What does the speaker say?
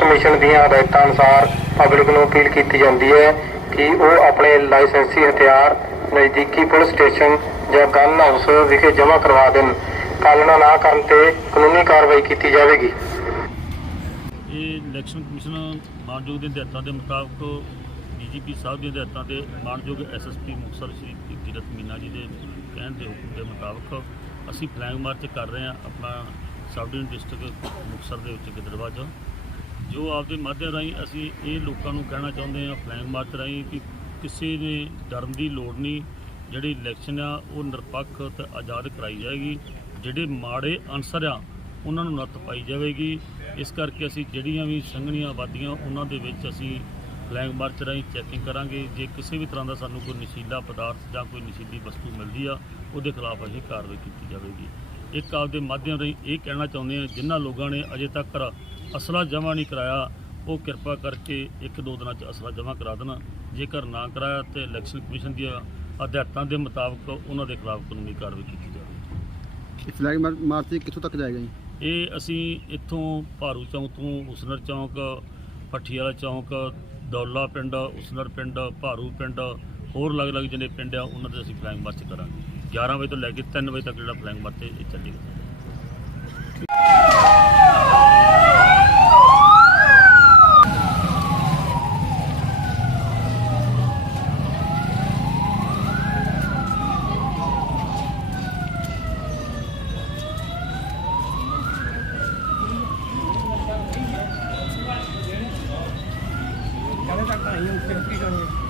ਦੀਆਂ ਹਦਾਇਤਾਂ ਅਨੁਸਾਰ ਪਬਲਿਕ ਨੂੰ ਅਪੀਲ ਕੀਤੀ ਜਾਂਦੀ ਹੈ ਕਿ ਉਹ ਆਪਣੇ ਲਾਇਸੈਂਸੀ ਹਥਿਆਰ, ਨਜ਼ਦੀਕੀ ਪੁਲਿਸ ਸਟੇਸ਼ਨ ਜਾਂ ਗਨ ਹਾਊਸ ਵਿਖੇ ਜਮ੍ਹਾਂ ਕਰਵਾ ਦੇਣ। ਪਾਲਣਾ ਨਾ ਕਰਨ ਤੇ ਕਾਨੂੰਨੀ ਕਾਰਵਾਈ ਕੀਤੀ ਜਾਵੇਗੀ। ਇਹ ਇਲੈਕਸ਼ਨ ਕਮਿਸ਼ਨ ਮਾਨਯੋਗ ਦੇ ਹਦਾਇਤਾਂ ਦੇ ਮੁਤਾਬਕ ਡੀਜੀਪੀ ਸਾਹਿਬ ਦੀਆਂ ਹਦਾਇਤਾਂ ਤੇ ਮਾਨਯੋਗ ਐਸਐਸਪੀ ਮੁਕਤਸਰ ਸ਼੍ਰੀ ਕਿਰਤ ਮੀਨਾ ਜੀ ਦੇ ਕਹਿਣ ਦੇ ਹੁਕਮ ਦੇ ਮੁਤਾਬਕ ਅਸੀਂ ਫਲੈਗ ਮਾਰਚ ਕਰ ਰਹੇ ਹਾਂ ਆਪਣਾ ਸਬ ਡਿਸਟ੍ਰਿਕਟ ਮੁਕਤਸਰ ਦੇ ਵਿੱਚ ਗਿੱਦੜਵਾ 'ਚ ਜੋ ਆਪਦੇ ਮਾਧਿਅਮ ਰਾਹੀਂ ਅਸੀਂ ਇਹ ਲੋਕਾਂ ਨੂੰ ਕਹਿਣਾ ਚਾਹੁੰਦੇ ਹਾਂ ਫਲੈਗ ਮਾਰਚ ਰਾਹੀਂ ਕਿ ਕਿਸੇ ਨੇ ਡਰਨ ਦੀ ਲੋੜ ਨਹੀਂ, ਜਿਹੜੀ ਇਲੈਕਸ਼ਨ ਆ, ਉਹ ਨਿਰਪੱਖ ਤੇ ਆਜ਼ਾਦ ਕਰਾਈ ਜਾਏਗੀ। ਜਿਹੜੇ ਮਾੜੇ ਅਨਸਰ ਆ, ਉਹਨਾਂ ਨੂੰ ਨੱਥ ਪਾਈ ਜਾਵੇਗੀ। ਇਸ ਕਰਕੇ ਅਸੀਂ ਜਿਹੜੀਆਂ ਵੀ ਸੰਘਣੀਆਂ ਆਬਾਦੀਆਂ, ਉਹਨਾਂ ਦੇ ਵਿੱਚ ਅਸੀਂ ਫਲੈਗ ਮਾਰਚ ਰਾਹੀਂ ਚੈਕਿੰਗ ਕਰਾਂਗੇ। ਜੇ ਕਿਸੇ ਵੀ ਤਰ੍ਹਾਂ ਦਾ ਸਾਨੂੰ ਕੋਈ ਨਸ਼ੀਲਾ ਪਦਾਰਥ ਜਾਂ ਕੋਈ ਨਸ਼ੀਲੀ ਵਸਤੂ ਮਿਲਦੀ ਆ, ਉਹਦੇ ਖਿਲਾਫ ਅਸੀਂ ਕਾਰਵਾਈ ਕੀਤੀ ਜਾਵੇਗੀ। ਇੱਕ ਆਪਦੇ ਮਾਧਿਅਮ ਰਾਹੀਂ ਇਹ ਕਹਿਣਾ ਚਾਹੁੰਦੇ ਹਾਂ, ਜਿਨ੍ਹਾਂ ਲੋਕਾਂ ਨੇ ਅਜੇ ਤੱਕ ਅਸਲਾ ਜਮ੍ਹਾਂ ਨਹੀਂ ਕਰਾਇਆ ਉਹ ਕਿਰਪਾ ਕਰਕੇ ਇੱਕ ਦੋ ਦਿਨਾਂ 'ਚ ਅਸਲਾ ਜਮ੍ਹਾਂ ਕਰਾ ਦੇਣ। ਜੇਕਰ ਨਾ ਕਰਾਇਆ ਤੇ ਇਲੈਕਸ਼ਨ ਕਮਿਸ਼ਨ ਦੀਆਂ ਹਦਾਇਤਾਂ ਦੇ ਮੁਤਾਬਕ ਉਹਨਾਂ ਦੇ ਖਿਲਾਫ ਕਾਨੂੰਨੀ ਕਾਰਵਾਈ ਕੀਤੀ ਫਲੈਗ ਮਾਰ- ਮਾਰਚ ਕਿੱਥੋਂ ਤੱਕ ਜਾਏਗਾ ਜੀ? ਇਹ ਅਸੀਂ ਇੱਥੋਂ ਭਾਰੂ ਚੌਂਕ ਤੋਂ ਉਸਨਰ ਚੌਂਕ ਭੱਠੀ ਵਾਲਾ ਚੌਂਕ ਦੌਲਾ ਪਿੰਡ ਉਸਨਰ ਪਿੰਡ ਭਾਰੂ ਪਿੰਡ ਹੋਰ ਅਲੱਗ-ਅਲੱਗ ਜਿਹੜੇ ਪਿੰਡ ਆ ਉਹਨਾਂ ਦੇ ਅਸੀਂ ਫਲੈਗ ਮਾਰਚ ਕਰਾਂਗੇ। 11 ਵਜੇ ਤੋਂ ਲੈ ਕੇ 3 ਵਜੇ ਤੱਕ ਜਿਹੜਾ ਫਲੈਗ ਮਾਰਚ ਇਹ ਚੱਲੇਗਾ। ਆਈ ਹਾਂ ਉੱਥੇ ਕੀ ਕਰਨੀ